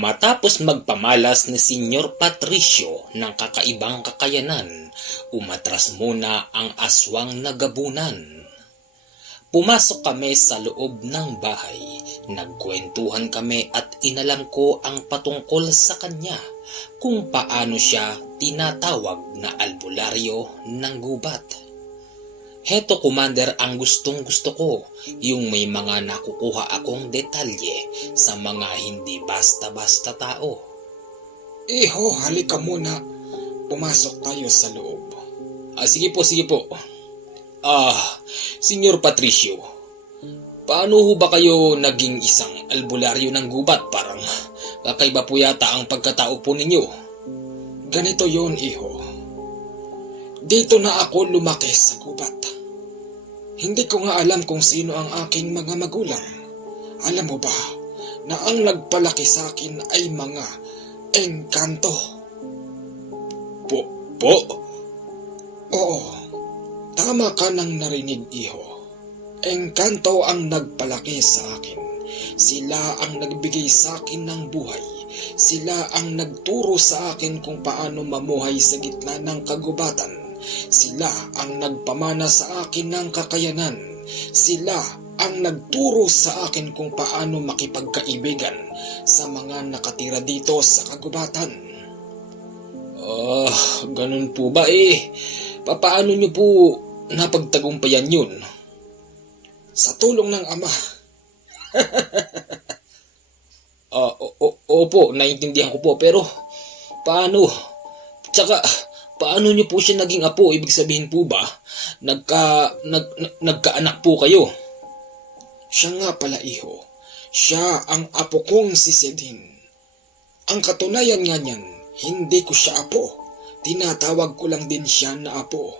Matapos magpamalas ni Senyor Patricio ng kakaibang kakayanan, umatras muna ang aswang na gabunan. Pumasok kami sa loob ng bahay, nagkwentuhan kami at inalam ko ang patungkol sa kanya kung paano siya tinatawag na albularyo ng gubat. Heto, Commander, ang gustong gusto ko, yung may mga nakukuha akong detalye sa mga hindi basta-basta tao. Iho, halika muna. Pumasok tayo sa loob. Sige po, sige po. Senyor Patricio, paano ho ba kayo naging isang albularyo ng gubat? Parang kakaiba po yata ang pagkatao po ninyo. Ganito yon, iho. Dito na ako lumaki sa gubat. Hindi ko nga alam kung sino ang aking mga magulang. Alam mo ba na ang nagpalaki sa akin ay mga engkanto? Po? Oo, tama ka nang narinig, iho. Engkanto ang nagpalaki sa akin. Sila ang nagbigay sa akin ng buhay. Sila ang nagturo sa akin kung paano mamuhay sa gitna ng kagubatan. Sila ang nagpamana sa akin ng kakayanan. Sila ang nagturo sa akin kung paano makipagkaibigan sa mga nakatira dito sa kagubatan. Ganun po ba Papaano nyo po napagtagumpayan yun? Sa tulong ng Ama. Opo, naiintindihan ko po, pero paano? Tsaka, paano nyo po siya naging apo? Ibig sabihin po ba, nagkaanak po kayo? Siya nga pala, iho. Siya ang apo kong si Sedin. Ang katunayan nga niyan, hindi ko siya apo. Tinatawag ko lang din siya na apo.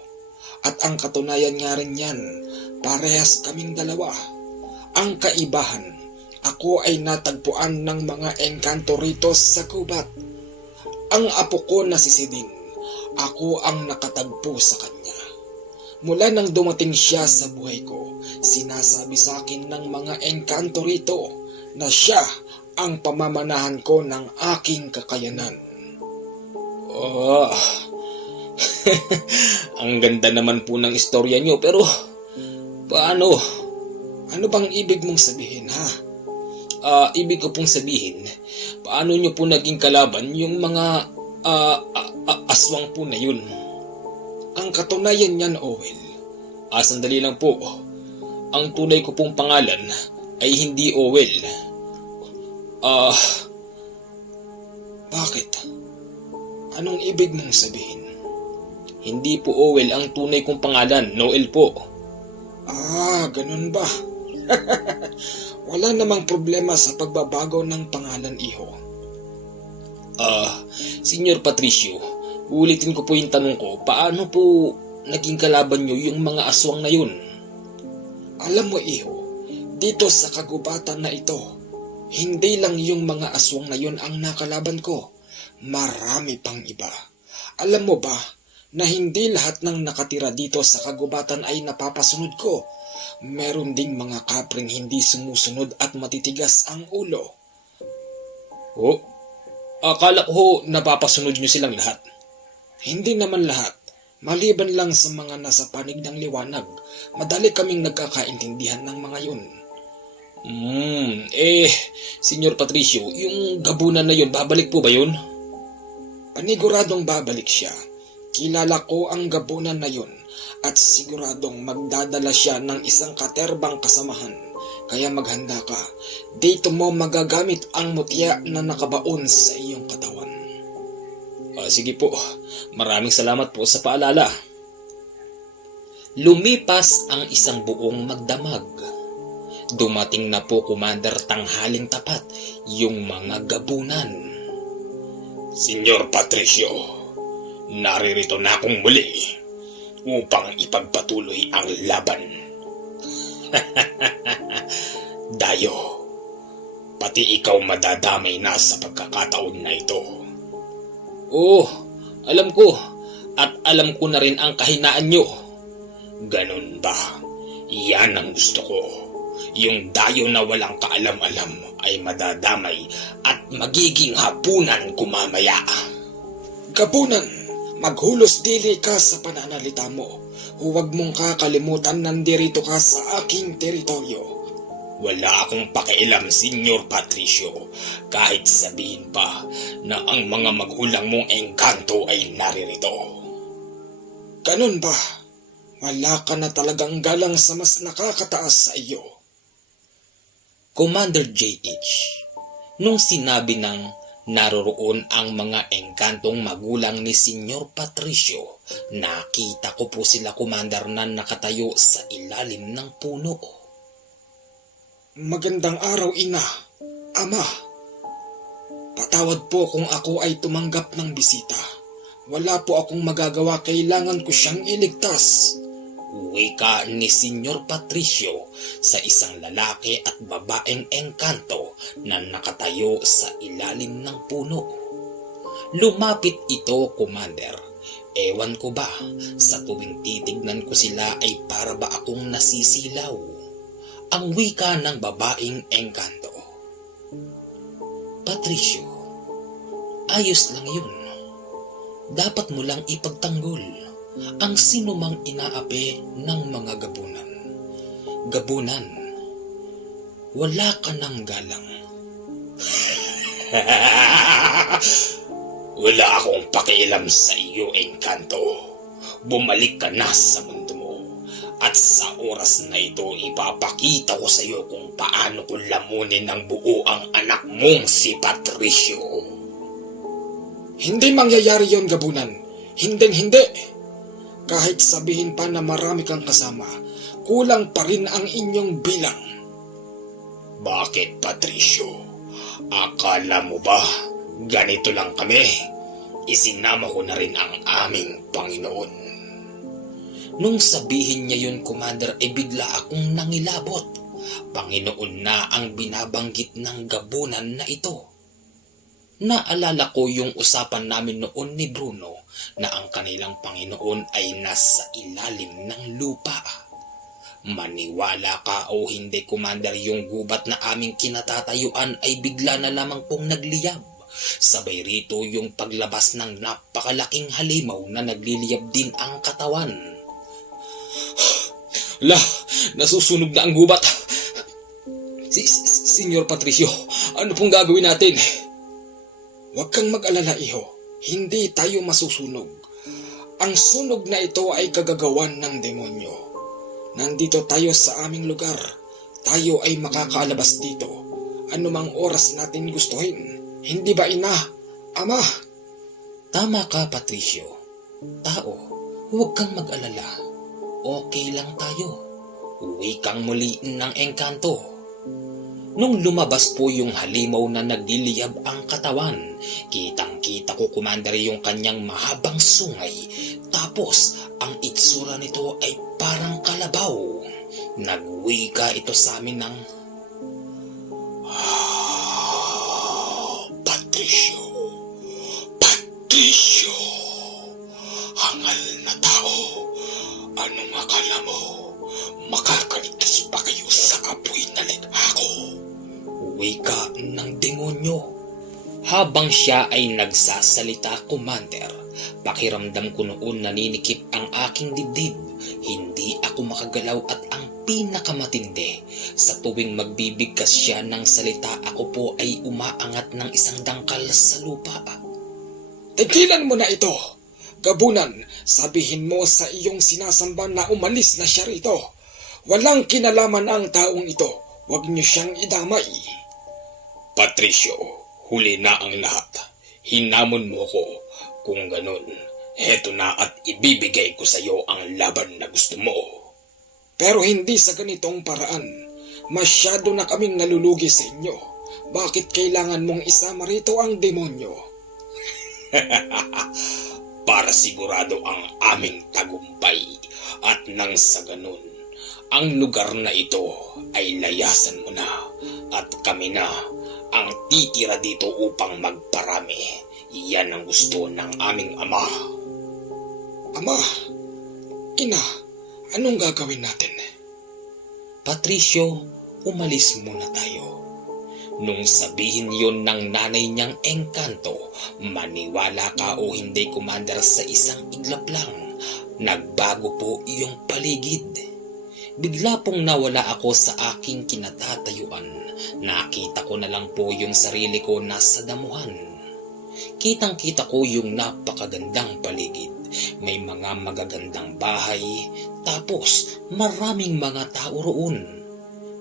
At ang katunayan nga rin yan, parehas kaming dalawa. Ang kaibahan, ako ay natagpuan ng mga engkanto rito sa gubat. Ang apo ko na si Sedin, ako ang nakatagpo sa kanya. Mula nang dumating siya sa buhay ko, sinasabi sa akin ng mga engkanto rito na siya ang pamamanahan ko ng aking kakayanan. Ang ganda naman po ng istorya nyo, pero paano? Ano bang ibig mong sabihin, ha? Ibig ko pong sabihin, paano nyo po naging kalaban yung mga aswang po na yun? Ang katunayan niyan, Owel. Sandali lang po. Ang tunay ko pong pangalan ay hindi Owel. Bakit? Anong ibig mong sabihin? Hindi po Owel ang tunay kong pangalan, Noel po. Ganun ba? Wala namang problema sa pagbabago ng pangalan, iho. Senyor Patricio, ulitin ko po yung tanong ko, paano po naging kalaban nyo yung mga aswang na yun? Alam mo, iho, dito sa kagubatan na ito, hindi lang yung mga aswang na yun ang nakalaban ko. Marami pang iba. Alam mo ba na hindi lahat ng nakatira dito sa kagubatan ay napapasunod ko? Meron ding mga kapring hindi sumusunod at matitigas ang ulo. Akala ko napapasunod nyo silang lahat. Hindi naman lahat. Maliban lang sa mga nasa panig ng liwanag, madali kaming nagkakaintindihan ng mga yun. Senyor Patricio, yung gabunan na yun, babalik po ba yun? Paniguradong babalik siya. Kilala ko ang gabunan na yun at siguradong magdadala siya ng isang katerbang kasamahan. Kaya maghanda ka. Dito mo magagamit ang mutya na nakabaon sa iyong katawan. Sige po. Maraming salamat po sa paalala. Lumipas ang isang buong magdamag. Dumating na po, Commander, tanghaling tapat yung mga gabunan. Senyor Patricio, naririto na akong muli upang ipagpatuloy ang laban. Dayo, pati ikaw madadamay na sa pagkakataon na ito. Alam ko, at alam ko na rin ang kahinaan nyo. Ganun ba? Yan ang gusto ko. yung dayo na walang kaalam-alam ay madadamay at magiging hapunan kumamaya. Gabunan, maghulos dili ka sa pananalita mo. Huwag mong kakalimutan nandirito ka sa aking teritoryo. Wala akong pakialam, Senyor Patricio, kahit sabihin pa na ang mga magulang mong engkanto ay naririto. Ganun ba? Wala ka na talagang galang sa mas nakakataas sa iyo. Commander JH, nung sinabi ng naroroon ang mga engkantong magulang ni Senyor Patricio, nakita ko po sila, Commander, na nakatayo sa ilalim ng puno. Magandang araw, ina, ama. Patawad po kung ako ay tumanggap ng bisita. Wala po akong magagawa, kailangan ko siyang iligtas. Wika ni Senyor Patricio sa isang lalaki at babaeng engkanto na nakatayo sa ilalim ng puno. Lumapit ito, Commander. Ewan ko ba, sa tuwing titignan ko sila ay para ba akong nasisilaw? Ang wika ng babaeng engkanto. Patricio, ayos lang yun. Dapat mo lang ipagtanggol ang sinumang inaapi ng mga gabunan. Gabunan, wala ka ng galang. Wala akong pakialam sa iyo, engkanto. Bumalik ka na sa mundo mo. At sa oras na ito, ipapakita ko sa iyo kung paano ko lamunin ng buo ang anak mong si Patricio. Hindi mangyayari yon, Gabunan. Hinding-hindi. Kahit sabihin pa na marami kang kasama, kulang pa rin ang inyong bilang. Bakit, Patricio? Akala mo ba ganito lang kami? Isinama ko na rin ang aming Panginoon. Nung sabihin niya yun, Commander, bigla akong nangilabot. Panginoon na ang binabanggit ng gabunan na ito. Naalala ko yung usapan namin noon ni Bruno na ang kanilang Panginoon ay nasa ilalim ng lupa. Maniwala ka o hindi, Commander, yung gubat na aming kinatatayuan ay bigla na lamang pong nagliyab. Sabay rito yung paglabas ng napakalaking halimaw na nagliliyab din ang katawan. La, nasusunog na ang gubat. Senyor Patricio, ano pong gagawin natin? Huwag kang mag-alala, iho. Hindi tayo masusunog. Ang sunog na ito ay kagagawan ng demonyo. Nandito tayo sa aming lugar. Tayo ay makakalabas dito. Anumang oras natin gustuhin. Hindi ba, ina? Ama? Tama ka, Patricio. Tao, huwag kang mag-alala. Okay lang tayo. Uwi kang muli ng engkanto. Nung lumabas po yung halimaw na nagliliyab ang katawan, kitang-kita ko, Commander, yung kanyang mahabang sungay. Tapos, ang itsura nito ay parang kalabaw. Nagwika ito sa amin ng, Patricio! Patricio! Hangal na tao! Anong akala mo? Makakaligtas pa kayo sa apoy na likha ko? wika ng demonyo. Habang siya ay nagsasalita, Commander, pakiramdam ko noon naninikip ang aking dibdib. Hindi ako makagalaw at ang pinakamatindi, sa tuwing magbibigkas siya ng salita, ako po ay umaangat ng isang dangkal sa lupa. Tigilan mo na ito. Gabunan, sabihin mo sa iyong sinasamba na umalis na siya rito. Walang kinalaman ang taong ito. Huwag niyo siyang idamay. Patricio, huli na ang lahat. Hinamon mo ko. Kung ganun, heto na at ibibigay ko sa iyo ang laban na gusto mo. Pero hindi sa ganitong paraan. Masyado na kaming nalulugi sa inyo. Bakit kailangan mong isama rito ang demonyo? Para sigurado ang aming tagumpay at nang sa ganun, ang lugar na ito ay layasan mo na at kami na ang titira dito upang magparami. Iyan ang gusto ng aming ama. Ama, ina, anong gagawin natin? Patricio, umalis muna tayo. Nung sabihin yon ng nanay niyang engkanto, maniwala ka o hindi, Commander, sa isang iglap lang, nagbago po iyong paligid. Bigla pong nawala ako sa aking kinatatayuan. Nakita ko na lang po yung sarili ko nasa damuhan. Kitang-kita ko yung napakagandang paligid. May mga magagandang bahay, tapos maraming mga tao roon.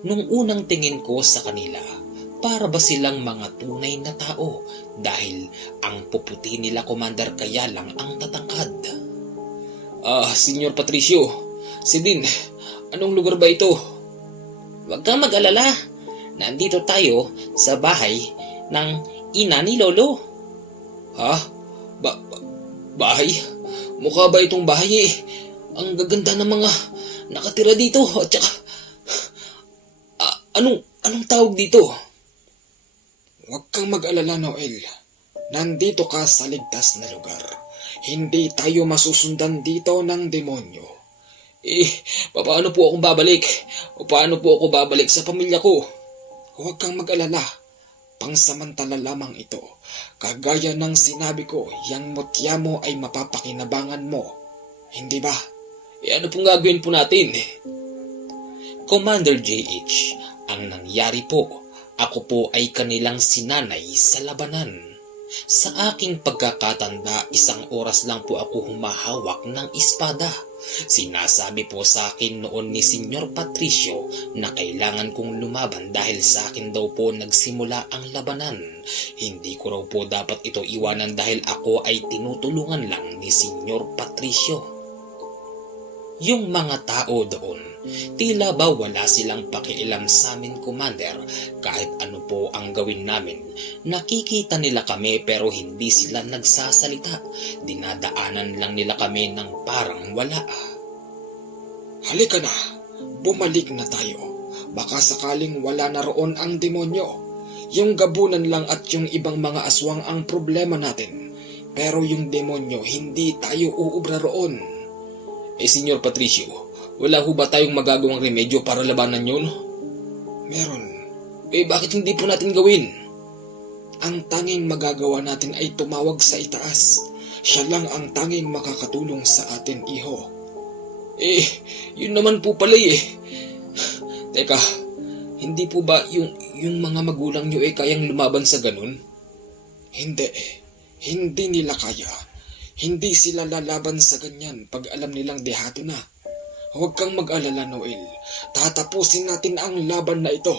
Nung unang tingin ko sa kanila, para ba silang mga tunay na tao dahil ang puputi nila, Commander, kaya lang ang tatangkad. Senyor Patricio, Sidin, anong lugar ba ito? Huwag kang mag-alala. Nandito tayo sa bahay ng ina ni Lolo. Ha? Bahay? Mukha ba itong bahay eh? Ang gaganda ng mga nakatira dito at saka... anong tawag dito? Huwag kang mag-alala, Noel. Nandito ka sa ligtas na lugar. Hindi tayo masusundan dito ng demonyo. Paano po akong babalik? O paano po ako babalik sa pamilya ko? Huwag kang mag-alala. Pangsamantala lamang ito. Kagaya ng sinabi ko, yang mutya mo ay mapapakinabangan mo. Hindi ba? Ano pong gagawin po natin? Commander JH, ang nangyari po, ako po ay kanilang sinanay sa labanan. Sa aking pagkakatanda, 1 oras lang po ako humahawak ng espada. Sinasabi po sa akin noon ni Senyor Patricio na kailangan kong lumaban dahil sa akin daw po nagsimula ang labanan. Hindi ko raw po dapat ito iwanan dahil ako ay tinutulungan lang ni Senyor Patricio. Yung mga tao doon, tila ba wala silang pakialam sa amin, Commander. Kahit ano po ang gawin namin, nakikita nila kami pero hindi sila nagsasalita. Dinadaanan lang nila kami ng parang wala. Halika na, bumalik na tayo. Baka sakaling wala na roon ang demonyo. Yung gabunan lang at yung ibang mga aswang ang problema natin. Pero yung demonyo, hindi tayo uubra roon. Senyor Patricio, wala ho ba tayong magagawang remedyo para labanan yun? Meron. Bakit hindi po natin gawin? Ang tanging magagawa natin ay tumawag sa itaas. Siya lang ang tanging makakatulong sa atin, iho. Yun naman po pala eh. Teka, hindi po ba yung mga magulang nyo kayang lumaban sa ganun? Hindi nila kaya. Hindi sila lalaban sa ganyan pag alam nilang dehado na. Huwag kang mag-alala, Noel. Tatapusin natin ang laban na ito.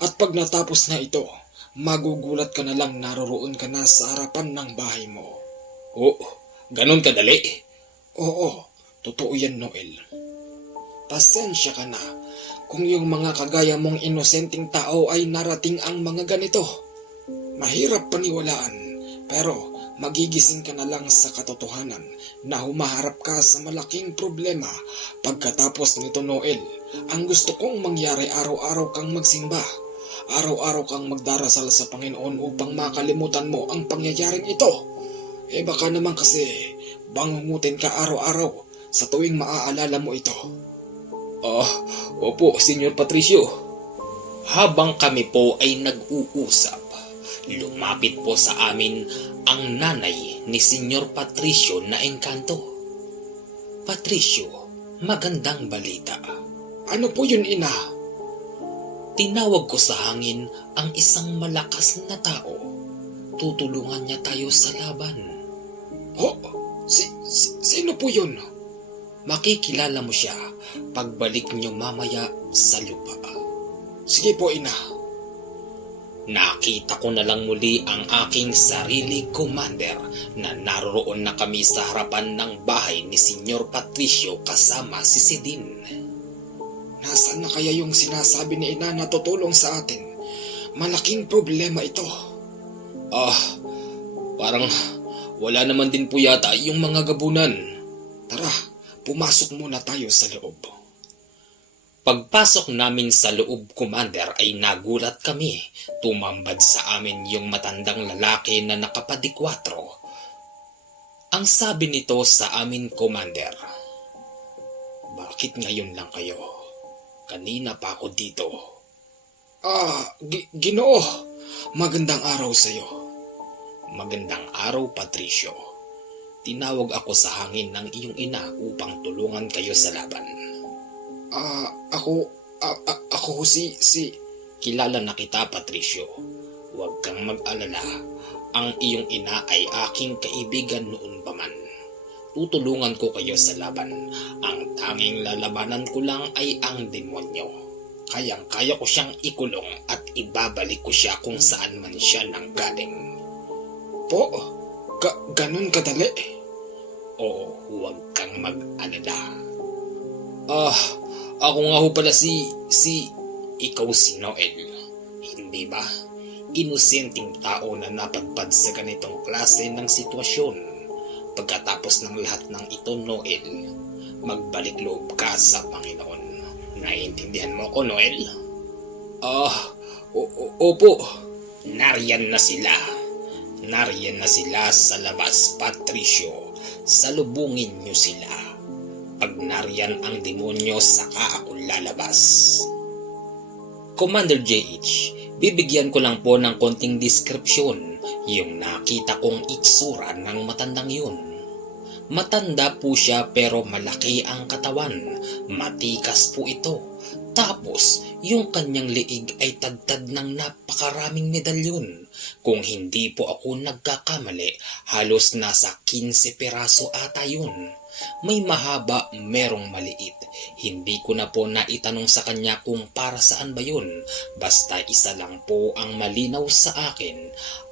At pag natapos na ito, magugulat ka na lang naroroon ka na sa harapan ng bahay mo. Ganun kadali? Oo, totoo yan, Noel. Pasensya ka na kung yung mga kagaya mong inosenteng tao ay narating ang mga ganito. Mahirap paniwalaan, pero magigising ka na lang sa katotohanan na humaharap ka sa malaking problema. Pagkatapos nito, Noel, ang gusto kong mangyari, araw-araw kang magsimba. Araw-araw kang magdarasal sa Panginoon upang makalimutan mo ang pangyayaring ito. Baka naman kasi bangungutin ka araw-araw sa tuwing maaalala mo ito. Opo, Senyor Patricio. Habang kami po ay nag-uusap, lumapit po sa amin ang nanay ni Senyor Patricio na engkanto. Patricio, magandang balita. Ano po yun, ina? Tinawag ko sa hangin ang isang malakas na tao. Tutulungan niya tayo sa laban. Sino po yun? Makikilala mo siya pagbalik niyo mamaya sa lupa. Sige po, ina. Nakita ko na lang muli ang aking sarili, Commander, na naroon na kami sa harapan ng bahay ni Senyor Patricio kasama si Sidin. Nasaan na kaya yung sinasabi ni ina na tutulong sa atin? Malaking problema ito. Parang wala naman din po yata yung mga gabunan. Tara, pumasok muna tayo sa loob. Pagpasok namin sa loob, Commander, ay nagulat kami. Tumambad sa amin yung matandang lalaki na nakapadikwatro. Ang sabi nito sa amin, Commander, "Bakit ngayon lang kayo? Kanina pa ako dito. Ginoo, magandang araw sa'yo. Magandang araw, Patricio. Tinawag ako sa hangin ng iyong ina upang tulungan kayo sa laban. Ako si... Kilala na kita, Patricio. Huwag kang mag-alala. Ang iyong ina ay aking kaibigan noon pa man. Tutulungan ko kayo sa laban. Ang tanging lalabanan ko lang ay ang demonyo. Kayang-kaya ko siyang ikulong at ibabalik ko siya kung saan man siya nanggaling. Po, ganun kadali? Oo, huwag kang mag-alala. Ako nga ho pala ikaw si Noel. Hindi ba? Inosenteng tao na napadpad sa ganitong klase ng sitwasyon. Pagkatapos ng lahat ng ito, Noel, magbalik loob ka sa Panginoon. Naiintindihan mo ko, Noel? Opo. Nariyan na sila. Nariyan na sila sa labas, Patricio. Salubungin niyo sila. Pag nariyan ang demonyo, saka ako lalabas. Commander JH, bibigyan ko lang po ng konting deskripsyon yung nakita kong itsura ng matandang yun. Matanda po siya pero malaki ang katawan. Matikas po ito. Tapos, yung kanyang liig ay tadtad ng napakaraming medalyon. Kung hindi po ako nagkakamali, halos nasa 15 peraso ata yun. May mahaba, merong maliit. Hindi ko na po naitanong sa kanya kung para saan ba yun. Basta isa lang po ang malinaw sa akin.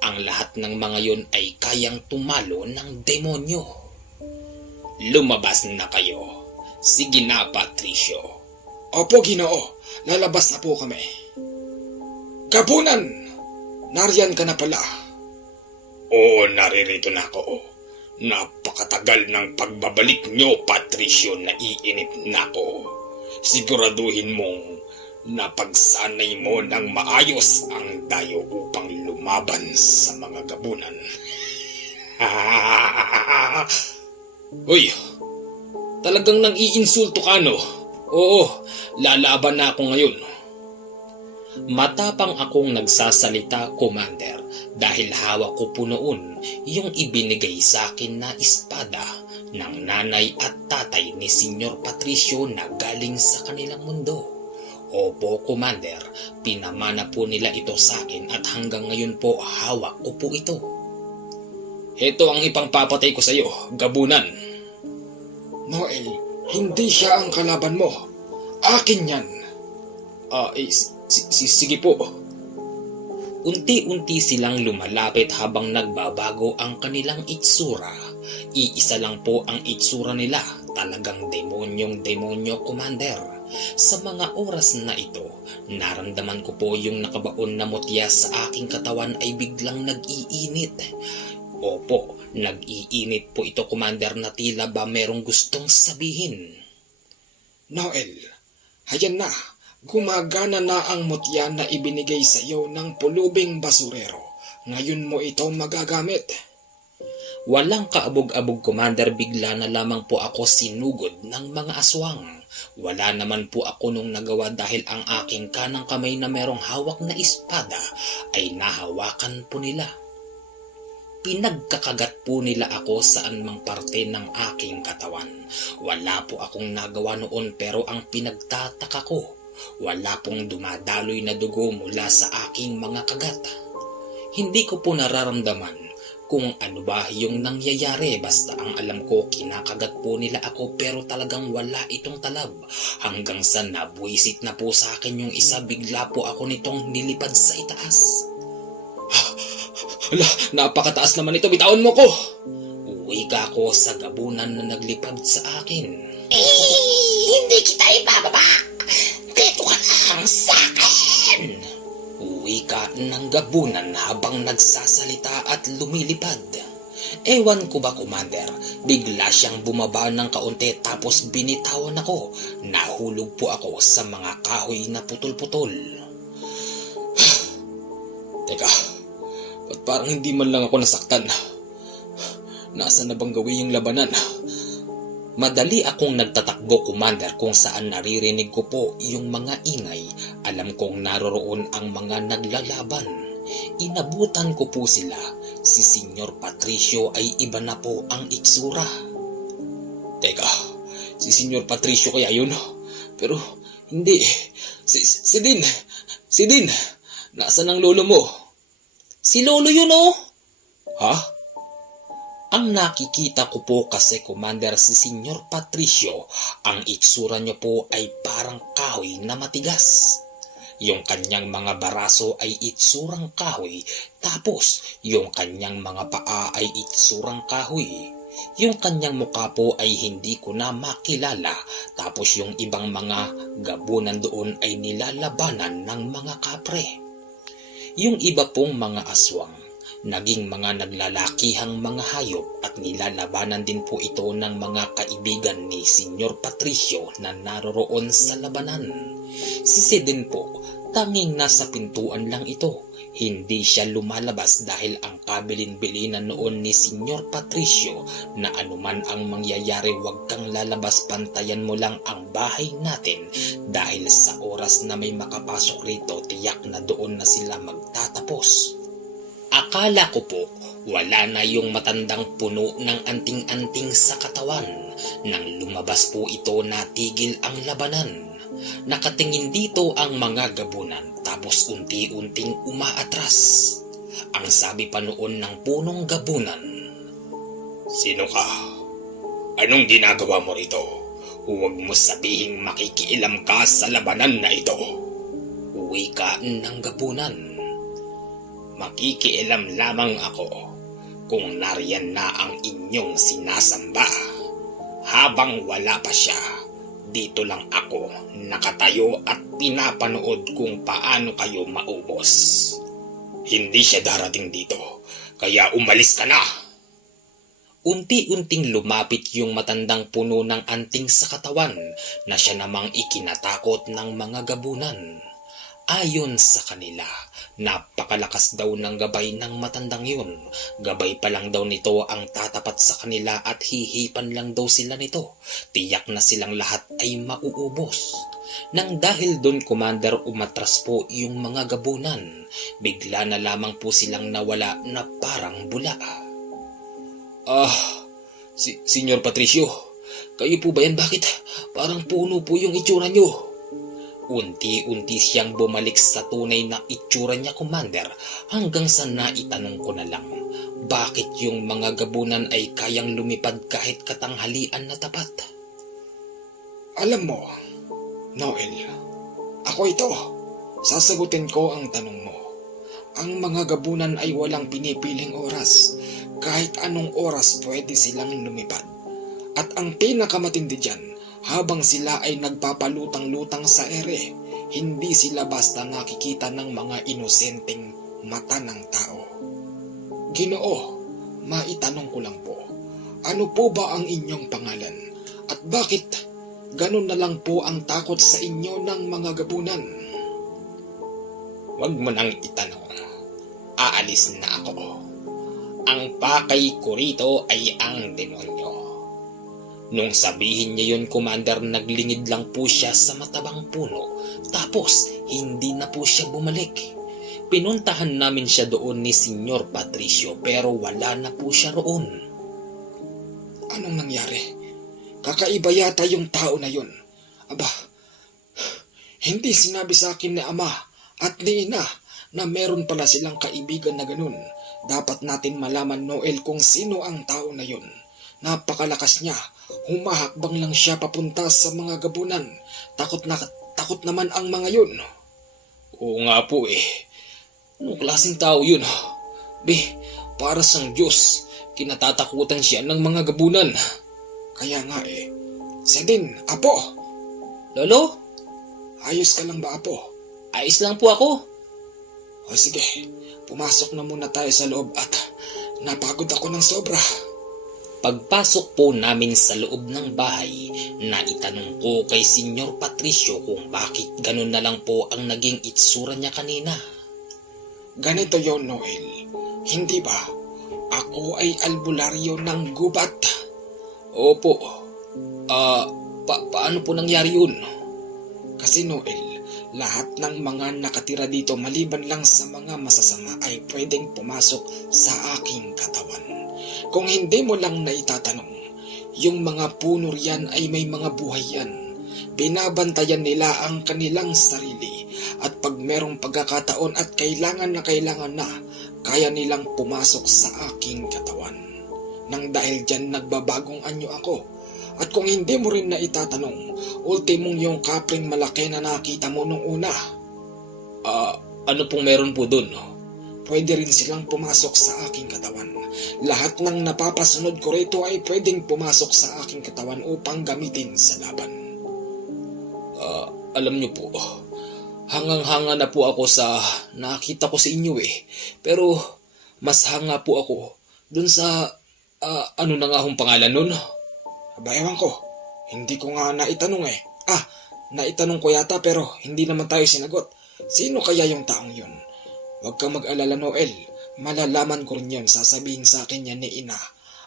Ang lahat ng mga yun ay kayang tumalo ng demonyo. Lumabas na kayo. Sige na, Patricio. Opo, Ginoo. Lalabas na po kami. Gabunan! Nariyan ka na pala. Oo, naririto na ako. Napakatagal ng pagbabalik nyo, Patricio, naiinip na ako. Siguraduhin mong napagsanay mo ng maayos ang dayo upang lumaban sa mga gabunan. Uy, talagang nang iinsulto ka, no? Oo, lalaban na ako ngayon. Matapang akong nagsasalita, Commander, dahil hawak ko po noon yung ibinigay sa akin na espada ng nanay at tatay ni Senyor Patricio na galing sa kanilang mundo. Opo, Commander, pinamana po nila ito sa akin at hanggang ngayon po hawak ko po ito. Ito ang ipangpapatay ko sa iyo, gabunan. Noel, hindi siya ang kalaban mo. Akin yan. Sige po. Unti-unti silang lumalapit habang nagbabago ang kanilang itsura. Iisa lang po ang itsura nila. Talagang demonyong demonyo, Commander. Sa mga oras na ito, naramdaman ko po yung nakabaon na mutya sa aking katawan ay biglang nag-iinit. Opo, nag-iinit po ito, Commander, na tila ba merong gustong sabihin. Noel, hayan na. Gumagana na ang mutya na ibinigay sa iyo ng pulubing basurero. Ngayon mo ito magagamit. Walang kaabog-abog, Commander, bigla na lamang po ako sinugod ng mga aswang. Wala naman po ako nung nagawa dahil ang aking kanang kamay na merong hawak na espada ay nahawakan po nila. Pinagkakagat po nila ako saan mang parte ng aking katawan. Wala po akong nagawa noon pero ang pinagtataka ko, wala pong dumadaloy na dugo mula sa aking mga kagat. Hindi ko po nararamdaman kung ano ba yung nangyayari, basta ang alam ko kinakagat po nila ako pero talagang wala itong talab. Hanggang sa nabuisit na po sa akin yung isa, bigla po ako nitong nilipad sa itaas. Hala, napakataas naman ito, bitawan mo ko! Uwi ka ako sa gabunan na naglipad sa akin. Hindi kita ibababa! Dito ka lang sa akin! Uwi ka ng gabunan habang nagsasalita at lumilipad. Ewan ko ba, Commander, bigla siyang bumaba ng kaunti tapos binitawan ako. Nahulog po ako sa mga kahoy na putol-putol. Teka, ba't parang hindi man lang ako nasaktan? Nasaan na bang gawin yung labanan? Madali akong nagtatakbo, Commander, kung saan naririnig ko po yung mga ingay. Alam kong naroroon ang mga naglalaban. Inabutan ko po sila. Si Senyor Patricio ay iba na po ang itsura. Teka, si Senyor Patricio kaya yun? Pero hindi. Si Din. Si Din. Nasaan ang lolo mo? Si Lolo yun, oh! Ha? Ang nakikita ko po kasi, Commander, si Senyor Patricio, ang itsura niya po ay parang kahoy na matigas. Yung kanyang mga baraso ay itsurang kahoy, tapos yung kanyang mga paa ay itsurang kahoy. Yung kanyang mukha po ay hindi ko na makilala, tapos yung ibang mga gabunan doon ay nilalabanan ng mga kapre. Yung iba pong mga aswang, naging mga naglalakihang mga hayop at nilalabanan din po ito ng mga kaibigan ni Senyor Patricio na naroroon sa labanan. Si Sedin po, tanging nasa pintuan lang ito. Hindi siya lumalabas dahil ang kabilin-bilinan noon ni Senyor Patricio na anuman ang mangyayari, huwag kang lalabas, pantayan mo lang ang bahay natin dahil sa oras na may makapasok rito, tiyak na doon na sila magtatapos. Akala ko po wala na yung matandang puno ng anting-anting sa katawan. Nang lumabas po ito, natigil ang labanan. Nakatingin dito ang mga gabunan, tapos unti-unting umaatras. Ang sabi pa noon ng punong gabunan, Sino ka? Anong ginagawa mo rito? Huwag mo sabihing makikialam ka sa labanan na ito. wika ng gabunan. Makikialam lamang ako kung nariyan na ang inyong sinasamba. Habang wala pa siya, dito lang ako nakatayo at pinapanood kung paano kayo maubos. Hindi siya darating dito, kaya umalis ka na. Unti-unting lumapit yung matandang puno ng anting sa katawan na siya namang ikinatakot ng mga gabunan. Ayon sa kanila, napakalakas daw ng gabay ng matandang yun. Gabay pa lang daw nito ang tatapat sa kanila at hihipan lang daw sila nito. Tiyak na silang lahat ay mauubos. Nang dahil doon, Commander, umatras po yung mga gabunan. Bigla na lamang po silang nawala na parang bula. Senyor Patricio, kayo po ba yan? Bakit parang puno po yung itsura nyo? Unti-unti siyang bumalik sa tunay na itsura niya, Commander, hanggang sa naitanong ko na lang, bakit yung mga gabunan ay kayang lumipad kahit katanghalian na tapat? Alam mo, Noel, ako ito. Sasagutin ko ang tanong mo. Ang mga gabunan ay walang pinipiling oras. Kahit anong oras pwede silang lumipad. At ang pinakamatindi dyan, habang sila ay nagpapalutang-lutang sa ere, hindi sila basta nakikita ng mga inosenteng mata ng tao. Ginoo, maitanong ko lang po, ano po ba ang inyong pangalan? At bakit ganun na lang po ang takot sa inyo ng mga gabunan? Huwag mo nang itanong. Aalis na ako. Ang pakay ko rito ay ang demonyo. Nung sabihin niya yun, Commander, naglingid lang po siya sa matabang puno. Tapos, hindi na po siya bumalik. Pinuntahan namin siya doon ni Senyor Patricio pero wala na po siya roon. Anong nangyari? Kakaiba yata yung tao na yun. Aba, hindi sinabi sa akin ni Ama at ni Ina na meron pala silang kaibigan na ganun. Dapat natin malaman, Noel, kung sino ang tao na yun. Napakalakas niya. Humahakbang lang siya papunta sa mga gabunan. Takot naman ang mga yun. Oo nga po eh. Anong klaseng tao yun? Para sang Diyos, kinatatakutan siya ng mga gabunan. Kaya nga eh. Sedin, Apo! Lolo? Ayos ka lang ba, Apo? Ayos lang po ako. O sige, pumasok na muna tayo sa loob at napagod ako ng sobra. Pagpasok po namin sa loob ng bahay, naitanong ko kay Senyor Patricio kung bakit ganun na lang po ang naging itsura niya kanina. Ganito yon, Noel. Hindi ba? Ako ay albularyo ng gubat. Opo, Paano po nangyari yun? Kasi Noel, lahat ng mga nakatira dito maliban lang sa mga masasama ay pwedeng pumasok sa aking katawan. Kung hindi mo lang naitatanong, yung mga puno riyan ay may mga buhay yan. Binabantayan nila ang kanilang sarili at pag merong pagkakataon at kailangan na, kaya nilang pumasok sa aking katawan. Nang dahil dyan nagbabagong anyo ako. At kung hindi mo rin na itatanong, ultimong yung kapring malaki na nakita mo nung una. Ano pong meron po dun? Pwede rin silang pumasok sa aking katawan. Lahat ng napapasunod ko rito ay pwedeng pumasok sa aking katawan upang gamitin sa laban. Alam niyo po, hangang-hanga na po ako sa nakita ko sa inyo eh. Pero mas hanga po ako dun sa, ano na nga hong pangalan nun? Aba, ewan ko. Hindi ko nga naitanong eh. Naitanong ko yata pero hindi naman tayo sinagot. Sino kaya yung taong yun? Huwag kang mag-alala, Noel. Malalaman ko rin yun. Sasabihin sa akin yan ni Ina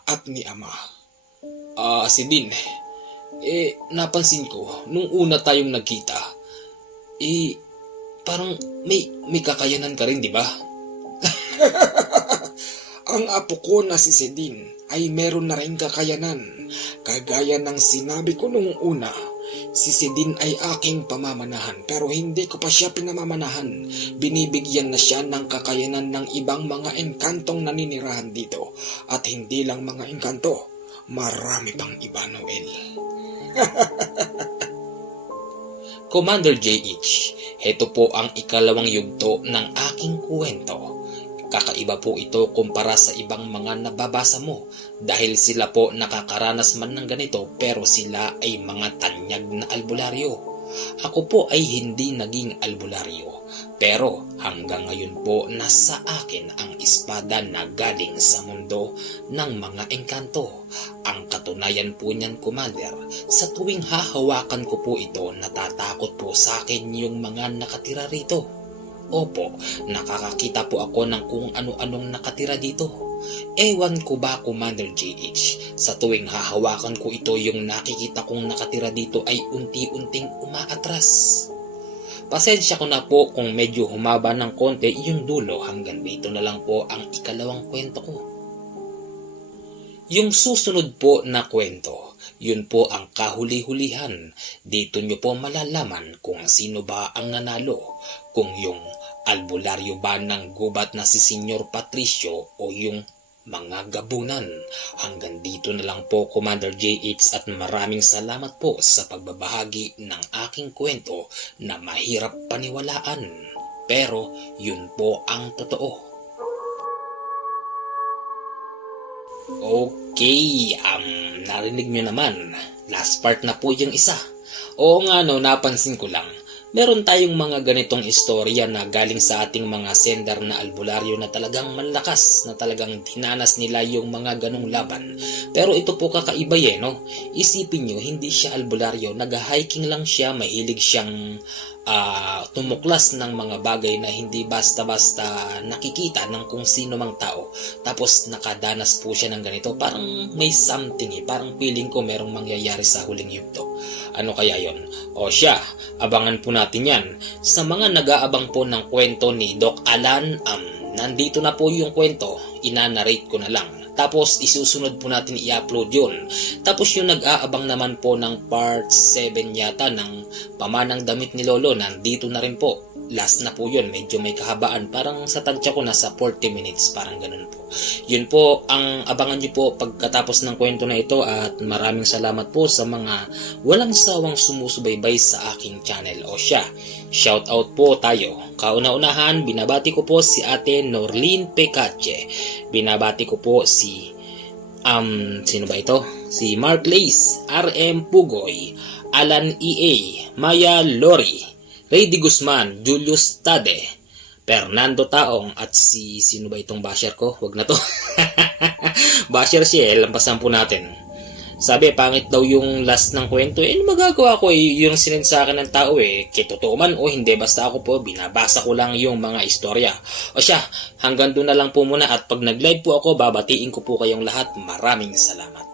at ni Ama. Si Din. Napansin ko, nung una tayong nagkita, parang may kakayanan ka rin, di ba? Ang apo ko na si Sedin ay meron na rin kakayanan. Kagaya ng sinabi ko nung una, si Sedin ay aking pamamanahan pero hindi ko pa siya pinamamanahan. Binibigyan na siya ng kakayanan ng ibang mga engkantong naninirahan dito. At hindi lang mga engkanto, marami pang iba, Noel. Commander JH, heto po ang ikalawang yugto ng aking kwento. Kakaiba po ito kumpara sa ibang mga nababasa mo dahil sila po nakakaranas man ng ganito pero sila ay mga tanyag na albularyo. Ako po ay hindi naging albularyo pero hanggang ngayon po nasa akin ang espada na galing sa mundo ng mga engkanto. Ang katunayan po niyan, Commander, sa tuwing hahawakan ko po ito natatakot po sa akin yung mga nakatira rito. Opo, nakakakita po ako ng kung ano-anong nakatira dito. Ewan ko ba, Commander JH, sa tuwing hahawakan ko ito yung nakikita kong nakatira dito ay unti-unting umaatras. Pasensya ko na po kung medyo humaba ng konti yung dulo, hanggang dito na lang po ang ikalawang kwento ko. Yung susunod po na kwento, yun po ang kahuli-hulihan. Dito nyo po malalaman kung sino ba ang nanalo, kung yung albularyo ba ng gubat na si Senyor Patricio o yung mga gabunan. Hanggang dito na lang po, Commander JH, at maraming salamat po sa pagbabahagi ng aking kwento na mahirap paniwalaan. Pero yun po ang totoo. Okay, narinig nyo naman. Last part na po yung isa. Oo nga no, napansin ko lang. Meron tayong mga ganitong istorya na galing sa ating mga sender na albularyo na talagang malakas, na talagang dinanas nila yung mga ganong laban. Pero ito po kakaiba no? Isipin nyo, hindi siya albularyo, nag-hiking lang siya, mahilig siyang tumuklas ng mga bagay na hindi basta-basta nakikita ng kung sino mang tao. Tapos nakadanas po siya ng ganito. Parang may something parang feeling ko merong mangyayari sa huling yugto. Ano kaya yon? O siya, abangan po natin yan. Sa mga nag-aabang po ng kwento ni Doc Alan, nandito na po yung kwento. Ina-narrate ko na lang. Tapos isusunod po natin i-upload yun. Tapos yung nag-aabang naman po ng part 7 yata ng Pamanang Damit ni Lolo, nandito na rin po. Last na po yun, medyo may kahabaan. Parang sa tansya ko nasa 40 minutes, parang ganun po. Yun po ang abangan nyo po pagkatapos ng kwento na ito, at maraming salamat po sa mga walang sawang sumusubaybay sa aking channel. O siya, shout out po tayo. Kauna-unahan, binabati ko po si Ate Norlene Pecache. Binabati ko po si sino ba ito? Si Mark Lace, RM Pugoy, Alan EA, Maya Lori, Rady Guzman, Julius Tade, Fernando Taong, at sino ba itong basher ko? Wag na to. Basher siya lampasan po natin. Sabi, pangit daw yung last ng kwento. Magagawa ko yung sinend sa akin ng tao kitotoo man o hindi, basta ako po binabasa ko lang yung mga istorya. O siya, hanggang doon na lang po muna, at pag nag-live po ako, babatiin ko po kayong lahat. Maraming salamat.